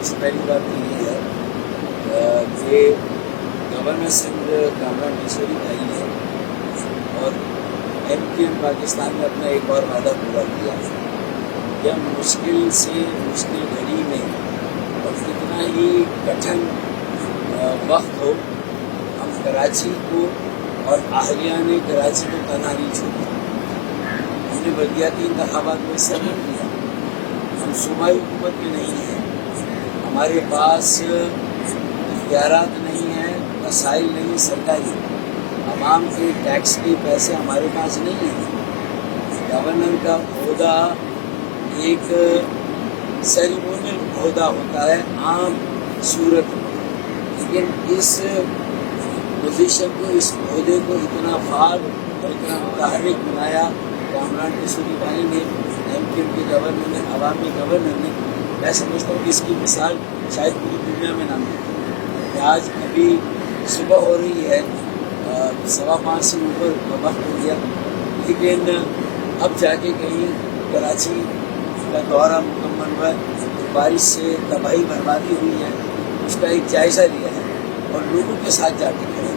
سب سے پہلی بات تو یہ ہے کہ گورنر سندھ کامران منصوری بھائی نے اور ایم کیو ایم پاکستان نے اپنا ایک اور وعدہ پورا کیا کہ ہم مشکل سے مشکل گھڑی میں اور کتنا ہی کٹھن وقت ہو ہم کراچی کو اور اہلیان کراچی کو تنہا نہیں چھوڑتے. ہم نے بلدیاتی انتخابات میں حصہ نہیں لیا. ہم صوبائی حکومت میں نہیں ہیں. ہمارے پاس اختیارات نہیں ہیں, وسائل نہیں سرکاری. عوام کے ٹیکس کے پیسے ہمارے پاس نہیں ہیں. گورنر کا عہدہ ایک سیریمونیل عہدہ ہوتا ہے عام صورت میں, لیکن اس پوزیشن کو, اس عہدے کو اتنا فعال اور اتنا متحرک بنایا کامران منصوری بھائی نے, ایم کیو ایم کے گورنر نے, عوامی گورنر نے. میں سمجھتا ہوں کہ اس کی مثال شاید پوری دنیا میں نہ ملے. آج ابھی صبح ہو رہی ہے, 5:15 سے اوپر وقت ہو گیا, لیکن اب جا کے کہیں کراچی کا دورہ مکمل ہوا ہے. بارش سے تباہی بربادی ہوئی ہے, اس کا ایک جائزہ لیا ہے اور لوگوں کے ساتھ جا کے کھڑے,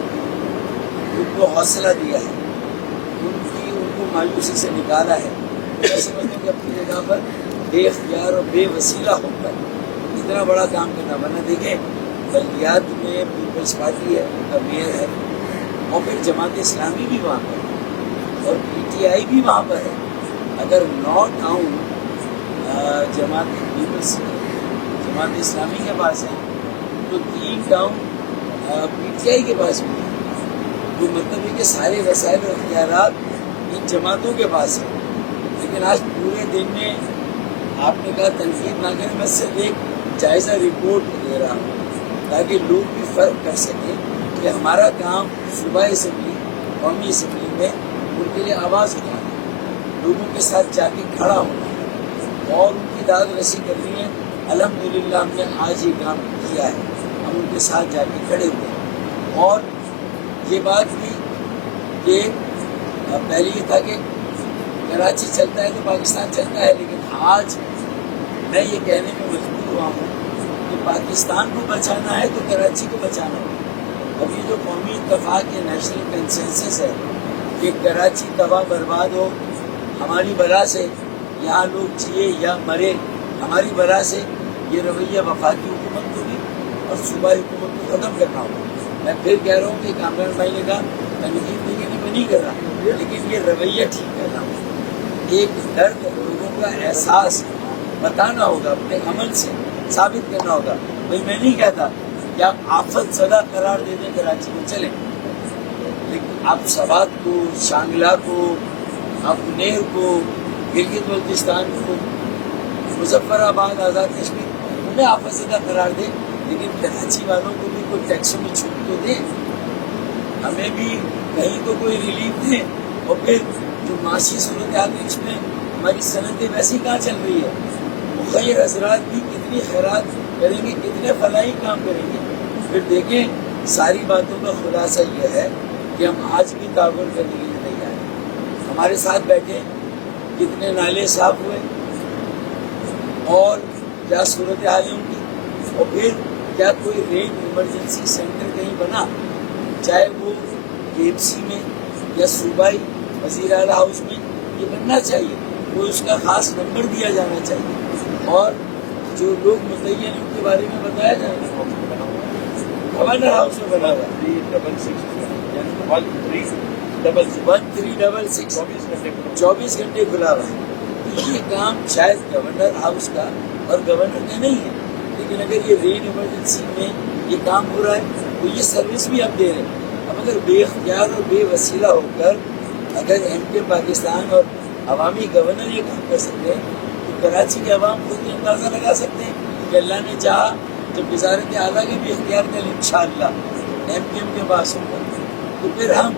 ان کو حوصلہ دیا ہے, ان کو مایوسی سے نکالا ہے. میں سمجھتا ہوں کہ اپنی جگہ پر بے اختیار اور بے وسیلہ ہو کر اتنا بڑا کام کرنا. ورنہ دیکھیں بلدیات میں پیپلز پارٹی ہے, ان کا میئر ہے, اور پھر جماعت اسلامی بھی وہاں پر اور پی ٹی آئی بھی وہاں پر ہے. اگر 9 ٹاؤن جماعت اسلامی کے پاس ہے تو 3 ٹاؤن پی ٹی آئی کے پاس بھی ہے. تو مطلب ہے کہ سارے وسائل اور اختیارات ان جماعتوں کے پاس ہیں. لیکن آج پورے دن میں آپ نے کہا تنقید نہ کریں, میں صرف ایک جائزہ رپورٹ دے رہا ہوں تاکہ لوگ بھی فرق کر سکیں کہ ہمارا کام صوبائی اسمبلی, قومی اسمبلی میں ان کے لیے آواز اٹھانا, لوگوں کے ساتھ جا کے کھڑا ہونا اور ان کی داد رسی کرنی ہے. الحمدللہ ہم نے آج یہ کام کیا ہے, ہم ان کے ساتھ جا کے کھڑے ہوئے. اور یہ بات بھی کہ پہلے یہ تھا کہ کراچی چلتا ہے تو پاکستان چلتا ہے, لیکن آج میں یہ کہنے میں مجبور ہوا ہوں کہ پاکستان کو بچانا ہے تو کراچی کو بچانا ہوگا. اب یہ جو قومی اتفاق یا نیشنل کنسنسس ہے کہ کراچی تباہ برباد ہو ہماری بلا سے, یہاں لوگ جیے یا مرے ہماری بلا سے, یہ رویہ وفاقی حکومت کو بھی اور صوبائی حکومت کو ختم کرنا ہوگا. میں پھر کہہ رہا ہوں کہ کامران بھائی نے کہا تنقید نہیں کر رہا, لیکن یہ رویہ ٹھیک کرنا ہوگا. ایک درد لوگوں کا احساس بتانا ہوگا, اپنے عمل سے ثابت کرنا ہوگا. بھائی میں نہیں کہتا کہ آپ آفت زدہ قرار دے دیں کراچی میں چلیں, لیکن آپ سوات کو, شانگلہ کو, آپ نیر کو, گلگت بلتستان کو, مظفر آباد, آزاد کشمیر, انہیں آفت زدہ قرار دیں, لیکن کراچی والوں کو بھی کوئی ٹیکسوں میں چھوٹ تو دیں, ہمیں بھی کہیں تو کوئی ریلیف دیں. اور پھر جو معاشی صورتحال ہے اس میں ہماری صنعتیں ویسی کہاں چل رہی ہے. مخیر حضرات بھی کتنی خیرات کریں گے, کتنے فلاحی کام کریں گے. پھر دیکھیں ساری باتوں کا خلاصہ یہ ہے کہ ہم آج بھی تعاون کرنے کے لیے تیار ہیں. ہمارے ساتھ بیٹھے کتنے نالے صاف ہوئے اور کیا صورتحال ہے ان کی, اور پھر کیا کوئی رین ایمرجنسی سینٹر کہیں بنا, چاہے وہ کے ایم سی میں یا صوبائی وزیر اعلیٰ ہاؤس میں, یہ بننا چاہیے. وہ اس کا خاص نمبر دیا جانا چاہیے اور جو لوگ متعین ہیں ان کے بارے میں بتایا جائے گا. گورنر ہاؤس میں بنا ہوا 1366 24 گھنٹے کھلا ہوا ہے. تو یہ کام شاید گورنر ہاؤس کا اور گورنر کا نہیں ہے, لیکن اگر یہ رین ایمرجنسی میں یہ کام ہو رہا ہے تو یہ سروس بھی اب دے رہے ہیں. اب اگر بے اختیار اور بے وسیلہ ہو کر اگر ایم کے پاکستان اور عوامی گورنر یہ کام کر سکتے ہیں تو کراچی کے عوام خود یہ اندازہ لگا سکتے ہیں کہ اللہ نے چاہا جب وزارت اعلیٰ کے بھی اختیار کر انشاءاللہ ایم کیو ایم کے پاس ہوگا تو پھر ہم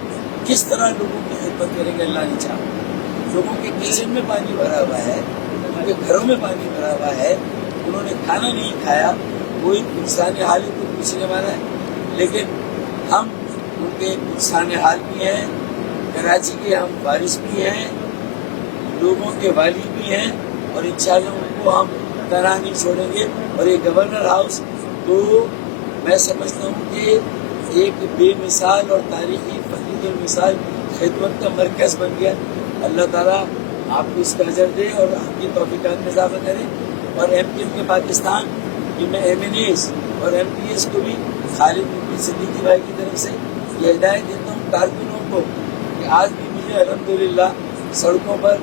کس طرح لوگوں کی خدمت کریں گے. اللہ نے چاہا لوگوں کے کچن میں پانی بھرا ہوا ہے, ان کے گھروں میں پانی بھرا ہوا ہے, انہوں نے کھانا نہیں کھایا, کوئی انسانی حالت کو پوچھنے والا ہے, لیکن ہم ان کے انسانی حال بھی ہیں, کراچی کے ہم وارث بھی ہیں, لوگوں کے والی بھی ہیں, اور انشاءاللہ ان کو ہم طرح نہیں چھوڑیں گے. اور یہ گورنر ہاؤس تو میں سمجھتا ہوں کہ ایک بے مثال اور تاریخی فقید المثال خدمت کا مرکز بن گیا. اللہ تعالیٰ آپ کو اس کا اجر دے اور آپ کی توفیقات میں اضافہ کرے. اور ایم پی ایم کے پاکستان کہ میں ایم این ایز اور ایم پی ایس کو بھی خالد مفتی صدیقی بھائی کی طرف سے یہ ہدایت دیتا ہوں کارکنوں کو کہ آج بھی مجھے الحمدللہ سڑکوں پر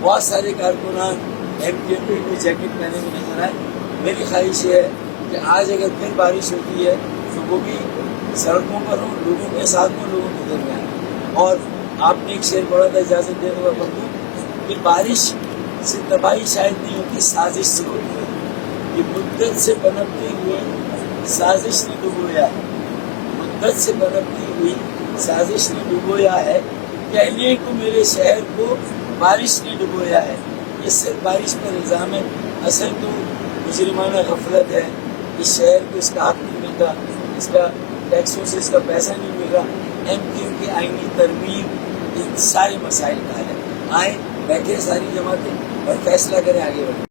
بہت سارے کارکنان ایم پی ایم کی جیکٹ پہنے میں نظر آئے. میری خواہش یہ ہے کہ آج اگر پھر بارش ہوتی ہے تو وہ بھی سڑکوں پر ہوں, لوگوں کے ساتھ ہوں, لوگوں کے درمیان. اور آپ نے ایک شعر پڑھا تھا, اجازت دے دو بندو, کہ بارش سے تباہی شاید نہیں ہوتی, سازش سے ہوتی ہے. یہ مدت سے پنپتی ہوئی سازش نے ڈبویا ہے, مدت سے پنپتی ہوئی سازش نے ڈبویا ہے. کہنے کو میرے شہر کو بارش نے ڈبویا ہے. یہ صرف بارش پر الزام ہے, اصل تو مجرمانہ غفلت ہے. اس شہر کو اس کا حق نہیں ملتا, اس کا ٹیکسوں سے اس کا پیسہ نہیں مل رہا. ایم کیو کی آئینی ترمیم ان سارے مسائل کا حل ہے. آئیں بیٹھے ساری جماعتیں اور فیصلہ کریں, آگے بڑھیں.